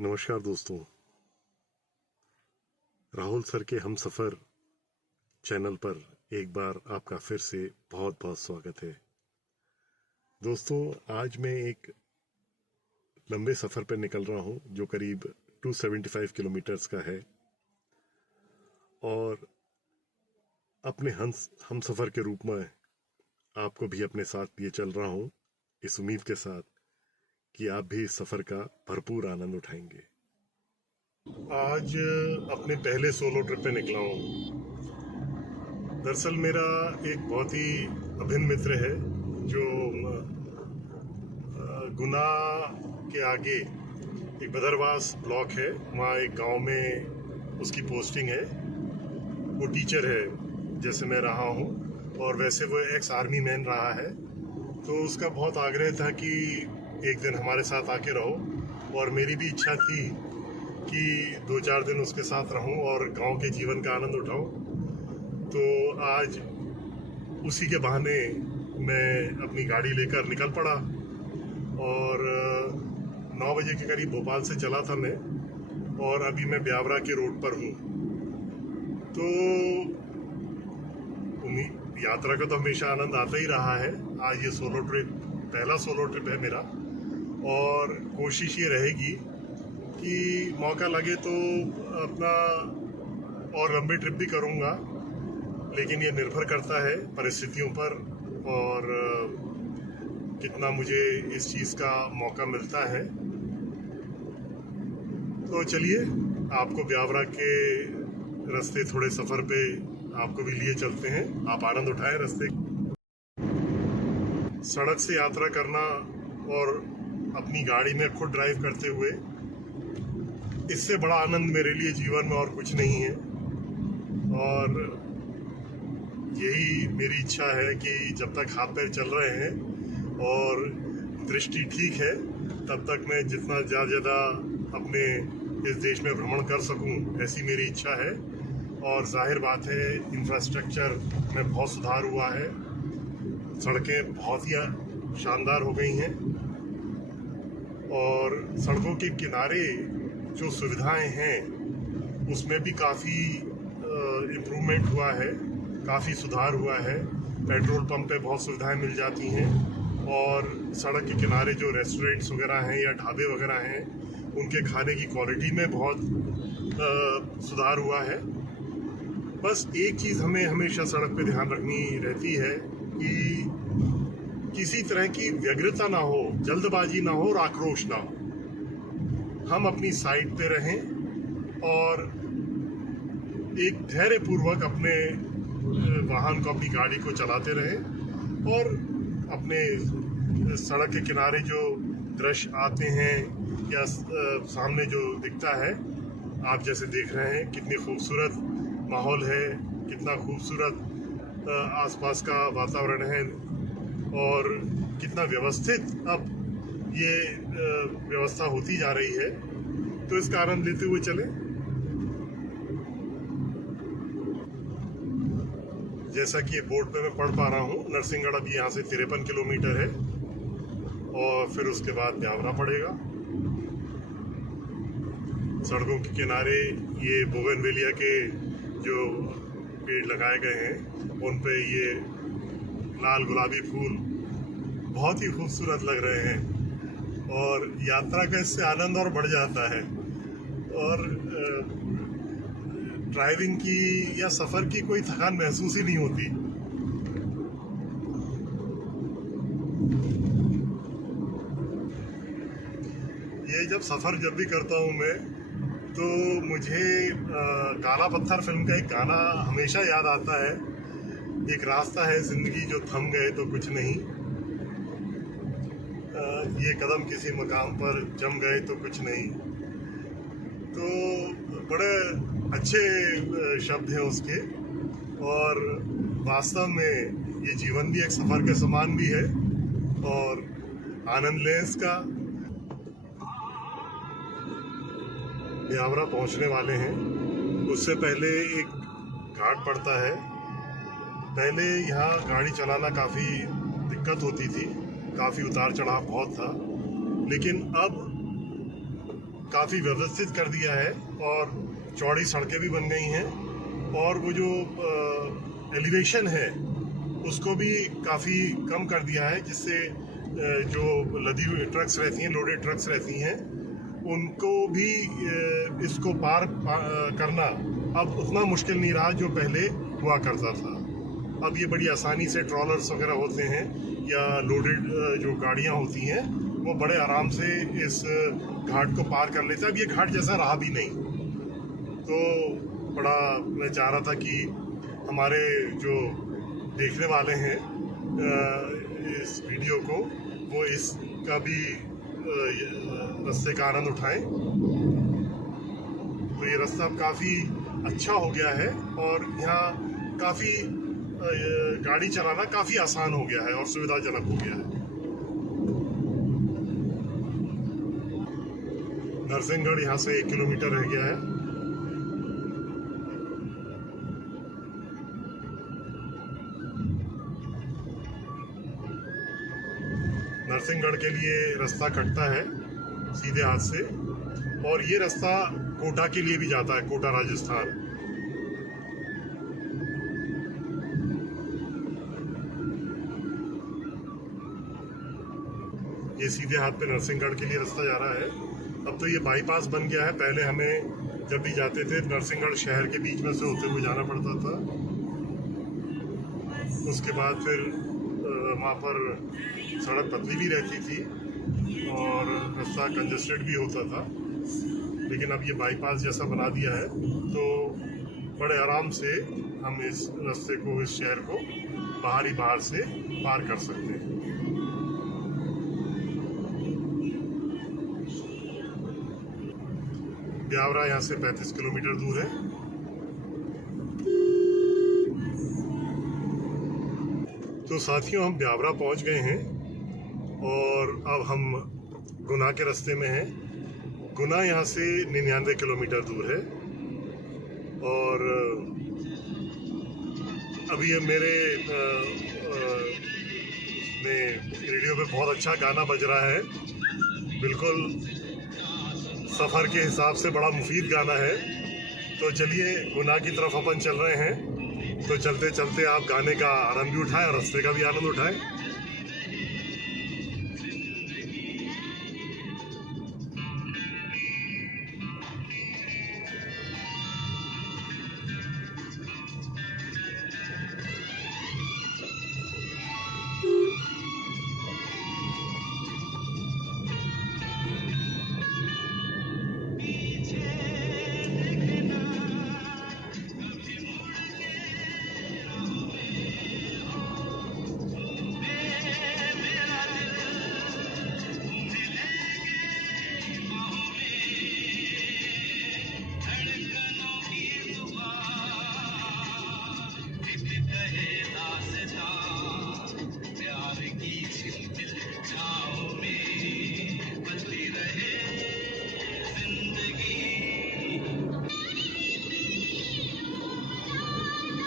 नमस्कार दोस्तों। राहुल सर के हम सफ़र चैनल पर एक बार आपका फिर से बहुत बहुत स्वागत है। दोस्तों, आज मैं एक लंबे सफ़र पर निकल रहा हूं जो करीब 275 किलोमीटर्स का है और अपने हम सफ़र के रूप में आपको भी अपने साथ लिए चल रहा हूं, इस उम्मीद के साथ कि आप भी इस सफ़र का भरपूर आनंद उठाएंगे। आज अपने पहले सोलो ट्रिप पे निकला हूँ। दरअसल मेरा एक बहुत ही अभिन्न मित्र है जो गुना के आगे एक बदरवास ब्लॉक है, वहाँ एक गांव में उसकी पोस्टिंग है। वो टीचर है जैसे मैं रहा हूँ, और वैसे वो एक्स आर्मी मैन रहा है। तो उसका बहुत आग्रह था कि एक दिन हमारे साथ आके रहो, और मेरी भी इच्छा थी कि 2-4 दिन उसके साथ रहूं और गांव के जीवन का आनंद उठाऊं। तो आज उसी के बहाने मैं अपनी गाड़ी लेकर निकल पड़ा और 9 बजे के करीब भोपाल से चला था मैं, और अभी मैं ब्यावरा के रोड पर हूँ। तो यात्रा का तो हमेशा आनंद आता ही रहा है। आज ये सोलो ट्रिप, पहला सोलो ट्रिप है मेरा, और कोशिश ये रहेगी कि मौका लगे तो अपना और लंबी ट्रिप भी करूँगा, लेकिन ये निर्भर करता है परिस्थितियों पर और कितना मुझे इस चीज़ का मौका मिलता है। तो चलिए, आपको ब्यावरा के रास्ते थोड़े सफ़र पे आपको भी लिए चलते हैं, आप आनंद उठाएं रास्ते। सड़क से यात्रा करना और अपनी गाड़ी में खुद ड्राइव करते हुए, इससे बड़ा आनंद मेरे लिए जीवन में और कुछ नहीं है। और यही मेरी इच्छा है कि जब तक हाथ पैर चल रहे हैं और दृष्टि ठीक है, तब तक मैं जितना ज़्यादा अपने इस देश में भ्रमण कर सकूं, ऐसी मेरी इच्छा है। और जाहिर बात है, इंफ्रास्ट्रक्चर में बहुत सुधार हुआ है, सड़कें बहुत ही शानदार हो गई हैं, और सड़कों के किनारे जो सुविधाएं हैं उसमें भी काफ़ी इम्प्रूवमेंट हुआ है, काफ़ी सुधार हुआ है। पेट्रोल पंप पे बहुत सुविधाएं मिल जाती हैं, और सड़क के किनारे जो रेस्टोरेंट्स वगैरह हैं या ढाबे वगैरह हैं, उनके खाने की क्वालिटी में बहुत सुधार हुआ है। बस एक चीज़ हमें हमेशा सड़क पे ध्यान रखनी रहती है कि किसी तरह की व्यग्रता ना हो, जल्दबाजी ना हो और आक्रोश ना हो। हम अपनी साइड पे रहें और एक धैर्यपूर्वक अपने वाहन को, अपनी गाड़ी को चलाते रहें, और अपने सड़क के किनारे जो दृश्य आते हैं या सामने जो दिखता है, आप जैसे देख रहे हैं कितनी खूबसूरत माहौल है, कितना खूबसूरत आसपास का वातावरण है, और कितना व्यवस्थित अब ये व्यवस्था होती जा रही है। तो इसका आनंद लेते हुए चलें। जैसा कि ये बोर्ड पे मैं पढ़ पा रहा हूँ, नरसिंहगढ़ अभी यहाँ से 53 किलोमीटर है, और फिर उसके बाद ब्यावरा पड़ेगा। सड़कों के किनारे ये बोगनवेलिया के जो पेड़ लगाए गए हैं, उन पे ये लाल गुलाबी फूल बहुत ही खूबसूरत लग रहे हैं, और यात्रा का इससे आनंद और बढ़ जाता है। और ड्राइविंग की या सफ़र की कोई थकान महसूस ही नहीं होती। ये जब भी करता हूँ मैं, तो मुझे काला पत्थर फिल्म का एक गाना हमेशा याद आता है। एक रास्ता है जिंदगी जो थम गए तो कुछ नहीं, ये कदम किसी मकाम पर जम गए तो कुछ नहीं। तो बड़े अच्छे शब्द हैं उसके, और वास्तव में ये जीवन भी एक सफ़र के समान भी है, और आनंद लें इसका। ब्यावरा पहुंचने वाले हैं, उससे पहले एक घाट पड़ता है। पहले यहाँ गाड़ी चलाना काफ़ी दिक्कत होती थी, काफ़ी उतार चढ़ाव बहुत था, लेकिन अब काफ़ी व्यवस्थित कर दिया है और चौड़ी सड़कें भी बन गई हैं और वो जो एलिवेशन है उसको भी काफ़ी कम कर दिया है, जिससे जो लदी हुई ट्रक्स रहती हैं, लोडेड ट्रक्स रहती हैं, उनको भी इसको पार करना अब उतना मुश्किल नहीं रहा जो पहले हुआ करता था। अब ये बड़ी आसानी से ट्रॉलर्स वगैरह होते हैं या लोडेड जो गाड़ियाँ होती हैं वो बड़े आराम से इस घाट को पार कर लेते हैं। अब ये घाट जैसा रहा भी नहीं। तो बड़ा मैं चाह रहा था कि हमारे जो देखने वाले हैं इस वीडियो को वो इसका भी रास्ते का आनंद उठाएं। तो ये रास्ता अब काफ़ी अच्छा हो गया है और यहाँ काफ़ी गाड़ी चलाना काफ़ी आसान हो गया है और सुविधाजनक हो गया है। नरसिंहगढ़ यहाँ से 1 किलोमीटर रह गया है। नरसिंहगढ़ के लिए रास्ता कटता है सीधे हाथ से और ये रास्ता कोटा के लिए भी जाता है, कोटा राजस्थान। ये सीधे हाथ पे नरसिंहगढ़ के लिए रास्ता जा रहा है। अब तो ये बाईपास बन गया है। पहले हमें जब भी जाते थे नरसिंहगढ़ शहर के बीच में से होते हुए जाना पड़ता था। उसके बाद फिर वहाँ पर सड़क पतली भी रहती थी और रास्ता कंजस्टेड भी होता था, लेकिन अब ये बाईपास जैसा बना दिया है तो बड़े आराम से हम इस रास्ते को, इस शहर को बाहर से पार कर सकते हैं। ब्यावरा यहाँ से 35 किलोमीटर दूर है। तो साथियों, हम ब्यावरा पहुँच गए हैं और अब हम गुना के रास्ते में हैं। गुना यहाँ से 99 किलोमीटर दूर है और अभी मेरे रेडियो पे बहुत अच्छा गाना बज रहा है। बिल्कुल सफ़र के हिसाब से बड़ा मुफीद गाना है। तो चलिए गुना की तरफ अपन चल रहे हैं। तो चलते चलते आप गाने का आनंद भी उठाएं और रास्ते का भी आनंद उठाएं।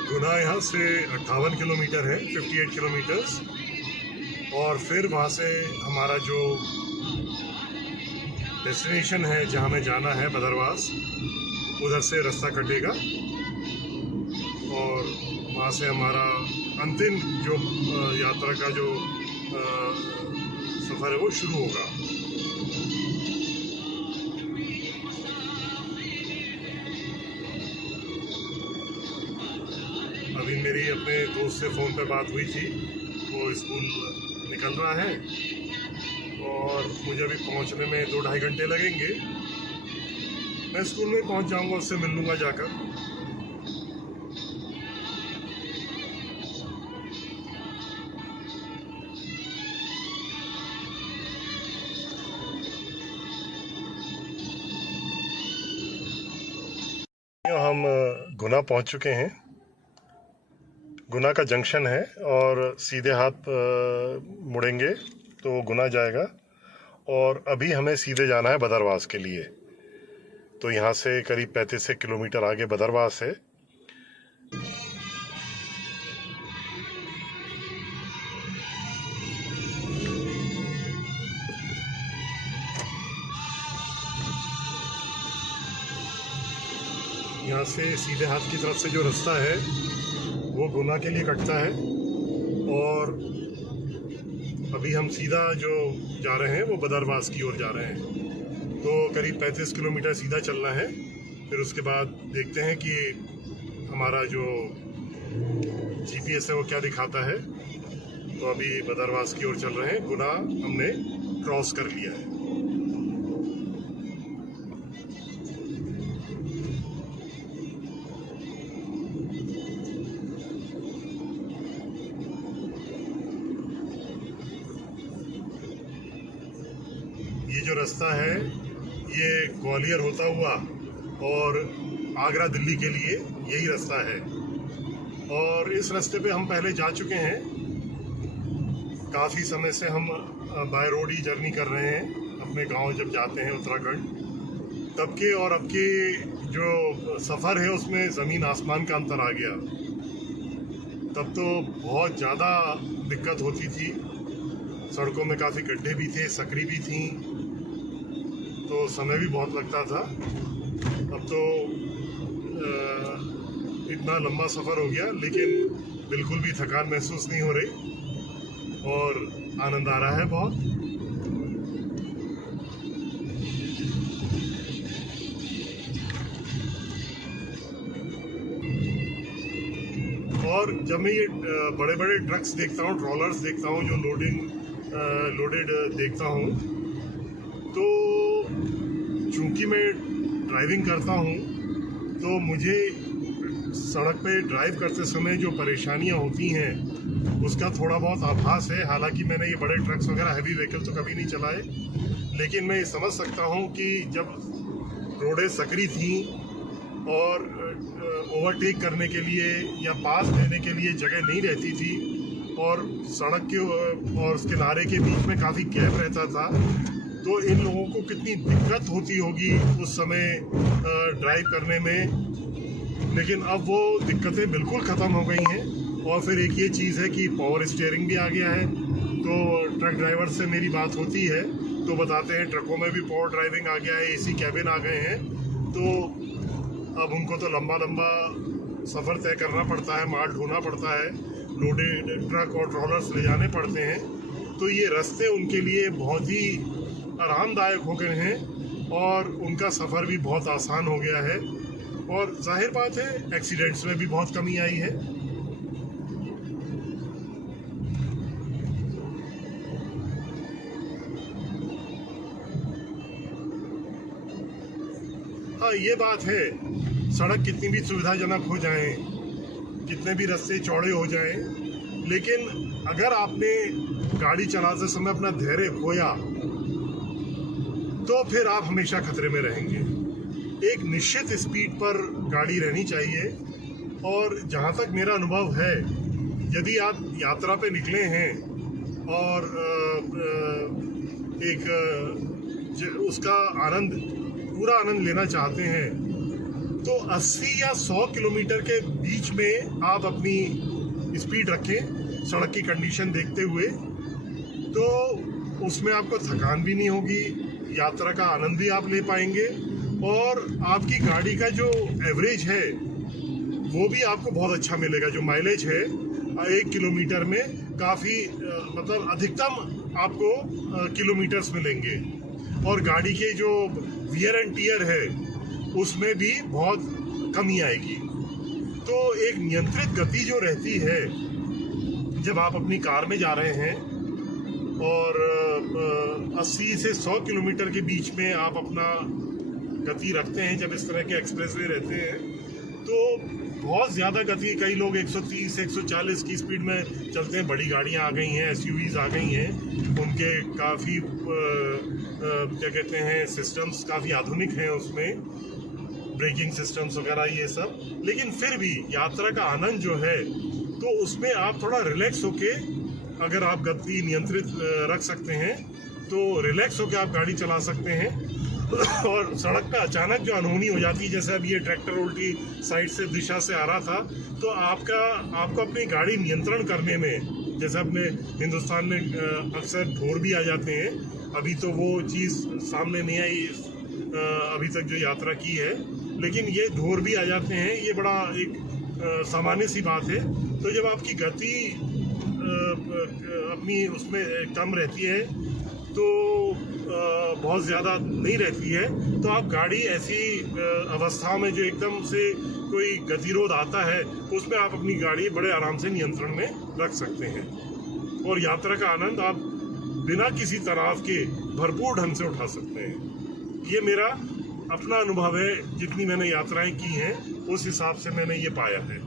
गुना यहाँ से 58 किलोमीटर है, 58 किलोमीटर्स। और फिर वहाँ से हमारा जो डेस्टिनेशन है, जहाँ हमें जाना है बदरवास, उधर से रास्ता कटेगा और वहाँ से हमारा अंतिम जो यात्रा का जो सफ़र है वो शुरू होगा। अभी मेरी अपने दोस्त से फ़ोन पे बात हुई थी, वो स्कूल निकल रहा है और मुझे अभी पहुंचने में 2-2.5 घंटे लगेंगे। मैं स्कूल में पहुंच जाऊंगा, उससे मिल लूँगा जाकर। हम गुना पहुंच चुके हैं। गुना का जंक्शन है और सीधे हाथ मुड़ेंगे तो गुना जाएगा और अभी हमें सीधे जाना है बदरवास के लिए। तो यहाँ से करीब 35 किलोमीटर आगे बदरवास है। यहाँ से सीधे हाथ की तरफ से जो रास्ता है वो गुना के लिए कटता है, और अभी हम सीधा जो जा रहे हैं वो बदरवास की ओर जा रहे हैं। तो करीब 35 किलोमीटर सीधा चलना है। फिर उसके बाद देखते हैं कि हमारा जो GPS है वो क्या दिखाता है। तो अभी बदरवास की ओर चल रहे हैं। गुना हमने क्रॉस कर लिया है। ये जो रास्ता है ये ग्वालियर होता हुआ और आगरा दिल्ली के लिए यही रास्ता है, और इस रास्ते पे हम पहले जा चुके हैं। काफ़ी समय से हम बाय रोड ही जर्नी कर रहे हैं अपने गांव जब जाते हैं उत्तराखंड। तब के और अब के जो सफ़र है उसमें ज़मीन आसमान का अंतर आ गया। तब तो बहुत ज़्यादा दिक्कत होती थी, सड़कों में काफ़ी गड्ढे भी थे, सकरी भी थी, तो समय भी बहुत लगता था। अब तो इतना लंबा सफ़र हो गया लेकिन बिल्कुल भी थकान महसूस नहीं हो रही और आनंद आ रहा है बहुत। और जब मैं ये बड़े बड़े ट्रक्स देखता हूँ, ट्रॉलर्स देखता हूँ जो लोडेड देखता हूँ, तो चूंकि मैं ड्राइविंग करता हूँ तो मुझे सड़क पे ड्राइव करते समय जो परेशानियाँ होती हैं उसका थोड़ा बहुत आभास है। हालांकि मैंने ये बड़े ट्रक्स वगैरह हैवी व्हीकल तो कभी नहीं चलाए, लेकिन मैं ये समझ सकता हूँ कि जब रोडें सकरी थी और ओवरटेक करने के लिए या पास देने के लिए जगह नहीं रहती थी और सड़क के और उस किनारे के बीच में काफ़ी गैप रहता था, तो इन लोगों को कितनी दिक्कत होती होगी उस समय ड्राइव करने में। लेकिन अब वो दिक्कतें बिल्कुल ख़त्म हो गई हैं। और फिर एक ये चीज़ है कि पावर स्टीयरिंग भी आ गया है। तो ट्रक ड्राइवर से मेरी बात होती है तो बताते हैं ट्रकों में भी पावर ड्राइविंग आ गया है, AC कैबिन आ गए हैं। तो अब उनको तो लंबा लंबा सफ़र तय करना पड़ता है, माल ढोना पड़ता है, लोडेड ट्रक और ट्रॉलर्स ले जाने पड़ते हैं। तो ये रास्ते उनके लिए बहुत ही आरामदायक हो गए हैं और उनका सफ़र भी बहुत आसान हो गया है। और जाहिर बात है एक्सीडेंट्स में भी बहुत कमी आई है। हाँ, ये बात है, सड़क कितनी भी सुविधाजनक हो जाए, कितने भी रास्ते चौड़े हो जाएं, लेकिन अगर आपने गाड़ी चलाते समय अपना धैर्य खोया तो फिर आप हमेशा खतरे में रहेंगे। एक निश्चित स्पीड पर गाड़ी रहनी चाहिए। और जहाँ तक मेरा अनुभव है, यदि आप यात्रा पे निकले हैं और उसका पूरा आनंद लेना चाहते हैं, तो 80 या 100 किलोमीटर के बीच में आप अपनी स्पीड रखें सड़क की कंडीशन देखते हुए। तो उसमें आपको थकान भी नहीं होगी, यात्रा का आनंद भी आप ले पाएंगे और आपकी गाड़ी का जो एवरेज है वो भी आपको बहुत अच्छा मिलेगा। जो माइलेज है 1 किलोमीटर में काफ़ी मतलब अधिकतम आपको किलोमीटर्स मिलेंगे, और गाड़ी के जो वियर एंड टीयर है उसमें भी बहुत कमी आएगी। तो एक नियंत्रित गति जो रहती है जब आप अपनी कार में जा रहे हैं और 80 से 100 किलोमीटर के बीच में आप अपना गति रखते हैं, जब इस तरह के एक्सप्रेसवे रहते हैं तो बहुत ज़्यादा गति, कई लोग 130 140 की स्पीड में चलते हैं। बड़ी गाड़ियाँ आ गई हैं, SUVs आ गई हैं, उनके काफ़ी क्या कहते हैं सिस्टम्स काफ़ी आधुनिक हैं, उसमें ब्रेकिंग सिस्टम्स वगैरह ये सब। लेकिन फिर भी यात्रा का आनंद जो है तो उसमें आप थोड़ा रिलैक्स होके, अगर आप गति नियंत्रित रख सकते हैं तो रिलैक्स होके आप गाड़ी चला सकते हैं। और सड़क पे अचानक जो अनहोनी हो जाती है, जैसे अब ये ट्रैक्टर उल्टी साइड से दिशा से आ रहा था, तो आपको अपनी गाड़ी नियंत्रण करने में, जैसे अपने हिंदुस्तान में अक्सर ढोर भी आ जाते हैं, अभी तो वो चीज़ सामने नहीं आई अभी तक जो यात्रा की है, लेकिन ये धोर भी आ जाते हैं, ये बड़ा एक सामान्य सी बात है। तो जब आपकी गति अपनी उसमें कम रहती है तो बहुत ज़्यादा नहीं रहती है, तो आप गाड़ी ऐसी अवस्थाओं में जो एकदम से कोई गतिरोध आता है उसमें आप अपनी गाड़ी बड़े आराम से नियंत्रण में रख सकते हैं और यात्रा का आनंद आप बिना किसी तनाव के भरपूर ढंग से उठा सकते हैं। ये मेरा अपना अनुभव है, जितनी मैंने यात्राएं की हैं उस हिसाब से मैंने ये पाया है।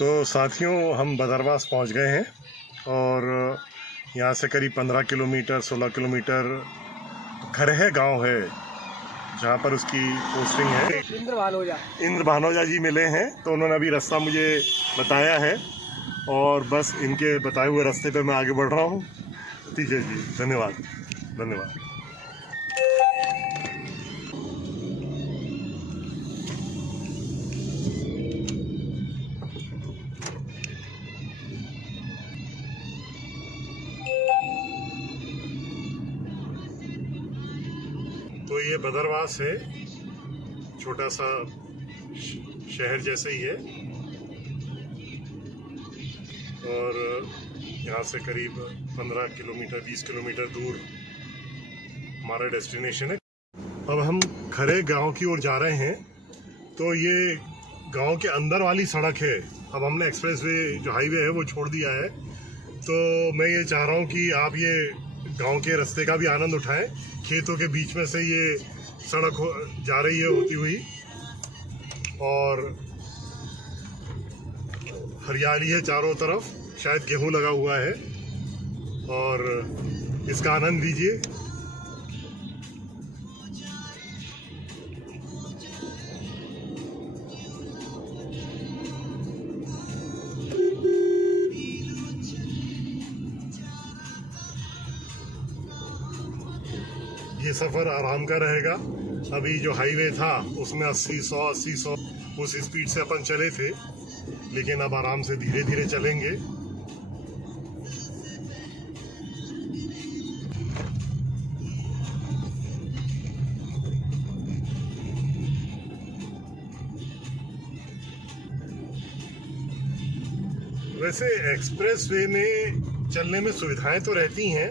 तो साथियों, हम बदरवास पहुंच गए हैं और यहाँ से करीब 15 किलोमीटर 16 किलोमीटर खरह गांव है जहाँ पर उसकी पोस्टिंग है। इंद्र भानोजा जी मिले हैं, तो उन्होंने अभी रास्ता मुझे बताया है और बस इनके बताए हुए रास्ते पे मैं आगे बढ़ रहा हूँ। ठीक है जी, धन्यवाद धन्यवाद। तो ये बदरवास है, छोटा सा शहर जैसा ही है और यहाँ से करीब 15 किलोमीटर 20 किलोमीटर दूर हमारा डेस्टिनेशन है। अब हम खरे गांव की ओर जा रहे हैं। तो ये गांव के अंदर वाली सड़क है। अब हमने एक्सप्रेसवे जो हाईवे है वो छोड़ दिया है। तो मैं ये चाह रहा हूँ कि आप ये गांव के रास्ते का भी आनंद उठाएं। खेतों के बीच में से ये सड़क जा रही है होती हुई और हरियाली है चारों तरफ, शायद गेहूं लगा हुआ है और इसका आनंद लीजिए। ये सफ़र आराम का रहेगा। अभी जो हाईवे था उसमें 80-100 उस स्पीड से अपन चले थे, लेकिन अब आराम से धीरे धीरे चलेंगे। वैसे एक्सप्रेसवे में चलने में सुविधाएं तो रहती हैं,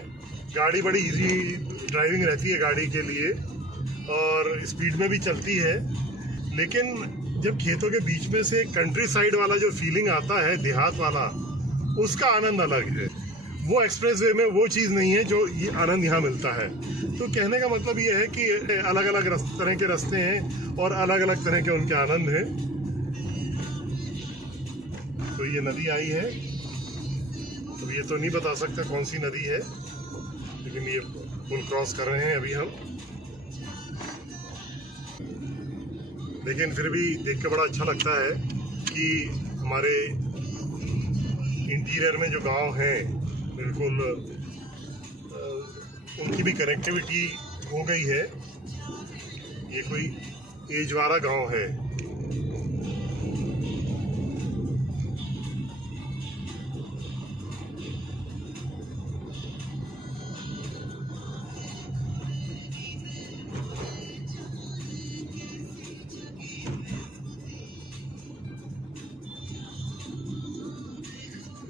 गाड़ी बड़ी इजी ड्राइविंग रहती है गाड़ी के लिए और स्पीड में भी चलती है, लेकिन जब खेतों के बीच में से कंट्री साइड वाला जो फीलिंग आता है, देहात वाला, उसका आनंद अलग है। वो एक्सप्रेसवे में वो चीज़ नहीं है जो ये आनंद यहाँ मिलता है। तो कहने का मतलब ये है कि अलग अलग तरह के रास्ते हैं और अलग अलग तरह के उनके आनंद हैं। तो ये नदी आई है, तो ये तो नहीं बता सकता कौन सी नदी है, लेकिन ये पुल क्रॉस कर रहे हैं अभी हम। लेकिन फिर भी देख के बड़ा अच्छा लगता है कि हमारे इंटीरियर में जो गांव हैं बिल्कुल उनकी भी कनेक्टिविटी हो गई है। ये कोई एजवारा गांव है।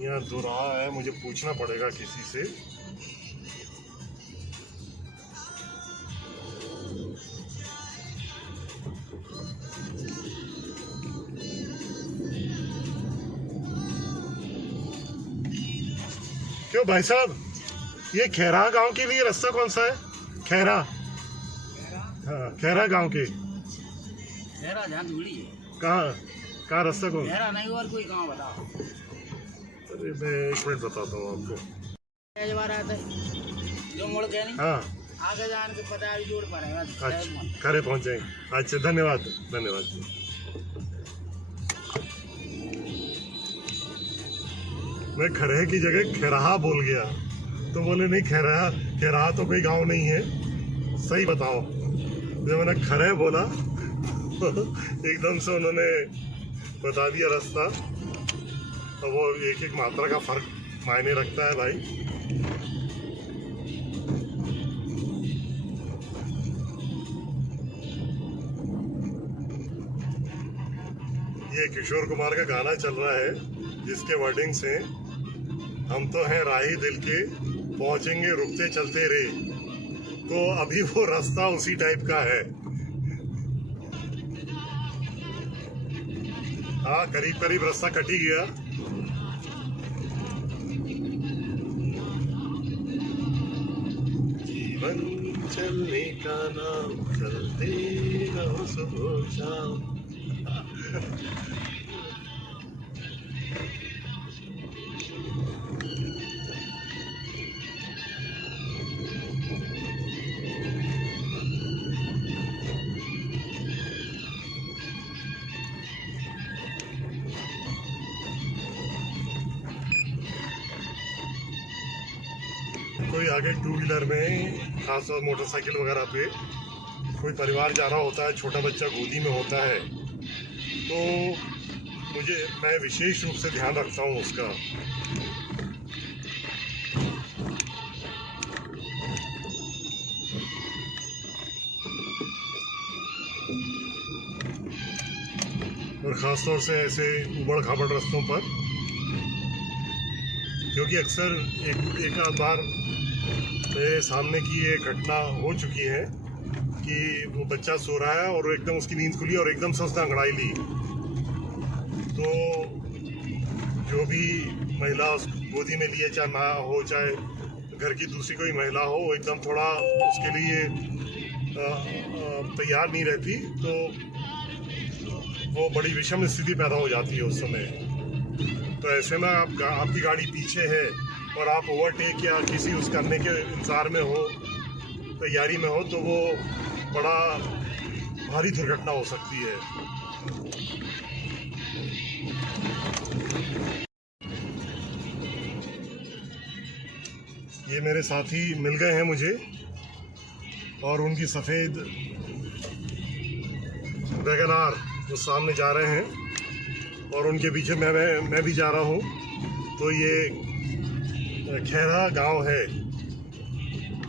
यहाँ दोराहा है, मुझे पूछना पड़ेगा किसी से। क्यों भाई साहब, ये खैरा गांव के लिए रास्ता कौन सा है? खैरा, हाँ खैरा गांव के खैरा जहाँ धूली है। कहाँ रास्ता कौन? खैरा नहीं और कोई गांव बताओ। अरे मैं एक मिनट बताता हूँ आपको। जो मुड़ गए नहीं, हाँ आगे जाने के पता है जोड़ पड़ेगा। अच्छा, खरे पहुँच जाएंगे। अच्छा धन्यवाद धन्यवाद। मैं खरे की जगह खैराहा बोल गया तो बोले नहीं, खैराहा तो कोई गांव नहीं है, सही बताओ। जब मैंने खरे बोला एकदम से उन्होंने बता दिया रास्ता। तो वो एक एक मात्रा का फर्क मायने रखता है भाई। ये किशोर कुमार का गाना चल रहा है जिसके वर्डिंग्स हैं, हम तो हैं राही दिल के, पहुंचेंगे रुकते चलते रे। तो अभी वो रास्ता उसी टाइप का है। हाँ करीब करीब रास्ता कट ही गया। जीवन चलने का नाम, चलते रहो सुबह शाम। कोई आगे टू व्हीलर में, खासतौर मोटरसाइकिल वगैरह पे कोई परिवार जा रहा होता है, छोटा बच्चा गोदी में होता है, तो मैं विशेष रूप से ध्यान रखता हूँ उसका। और ख़ासतौर से ऐसे उबड़ खाबड़ रास्तों पर, क्योंकि अक्सर एक आध बार मेरे सामने की ये घटना हो चुकी है कि वो बच्चा सो रहा है और एकदम उसकी नींद खुली और एकदम से उसने अंगड़ाई ली। तो जो भी महिला उस गोदी में लिए, चाहे माँ हो चाहे घर की दूसरी कोई महिला हो, वो एकदम थोड़ा उसके लिए तैयार नहीं रहती, तो वो बड़ी विषम स्थिति पैदा हो जाती है उस समय। तो ऐसे में आपकी गाड़ी पीछे है और आप ओवरटेक या किसी उस करने के इंतजार में हो, तैयारी में हो, तो वो बड़ा भारी दुर्घटना हो सकती है। ये मेरे साथी मिल गए हैं मुझे और उनकी सफ़ेद वैगन आर वो सामने जा रहे हैं और उनके पीछे मैं भी जा रहा हूँ। तो ये खैरा गांव है,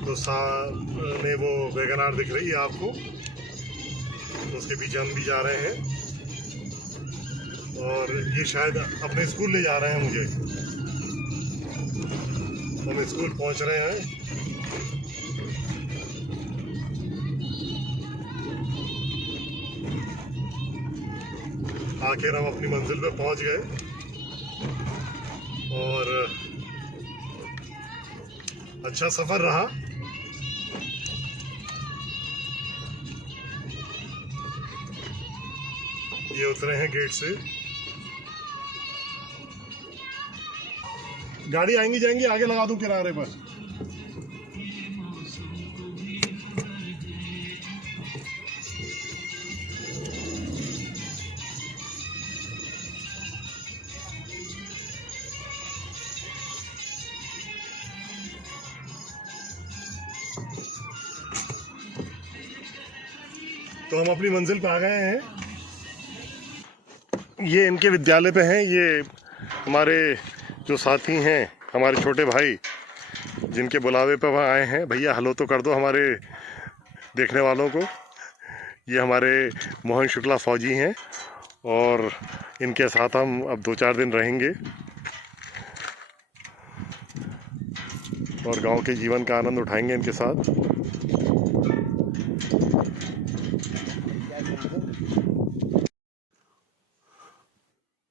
तो सामने वो वैगन आर दिख रही है आपको, तो उसके पीछे हम भी जा रहे हैं और ये शायद अपने स्कूल ले जा रहे हैं मुझे। हम स्कूल पहुंच रहे हैं। आखिर हम अपनी मंजिल पे पहुंच गए और अच्छा सफर रहा। ये उतरे हैं गेट से, गाड़ी आएंगी जाएंगी, आगे लगा दूं किनारे पर। तो हम अपनी मंजिल पे आ गए हैं। ये इनके विद्यालय पे हैं। ये हमारे जो साथी हैं, हमारे छोटे भाई, जिनके बुलावे पे वहाँ आए हैं। भैया हेलो तो कर दो हमारे देखने वालों को। ये हमारे मोहन शुक्ला फौजी हैं और इनके साथ हम अब 2-4 दिन रहेंगे और गांव के जीवन का आनंद उठाएंगे इनके साथ।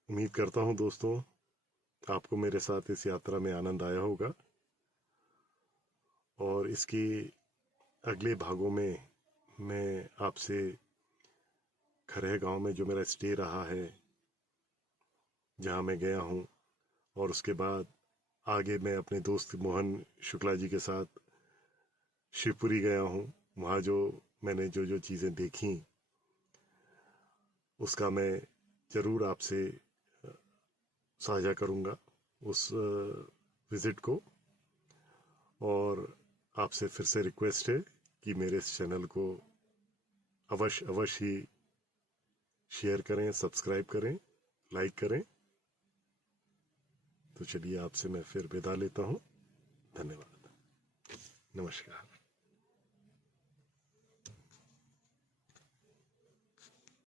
उम्मीद करता हूं दोस्तों आपको मेरे साथ इस यात्रा में आनंद आया होगा और इसके अगले भागों में मैं आपसे खरह गांव में जो मेरा स्टे रहा है, जहां मैं गया हूं, और उसके बाद आगे मैं अपने दोस्त मोहन शुक्ला जी के साथ शिवपुरी गया हूं। वहाँ जो मैंने जो चीज़ें देखी उसका मैं ज़रूर आपसे साझा करूँगा उस विज़िट को। और आपसे फिर से रिक्वेस्ट है कि मेरे इस चैनल को अवश्य ही शेयर करें, सब्सक्राइब करें, लाइक करें। तो चलिए आपसे मैं फिर विदा लेता हूँ। धन्यवाद। नमस्कार।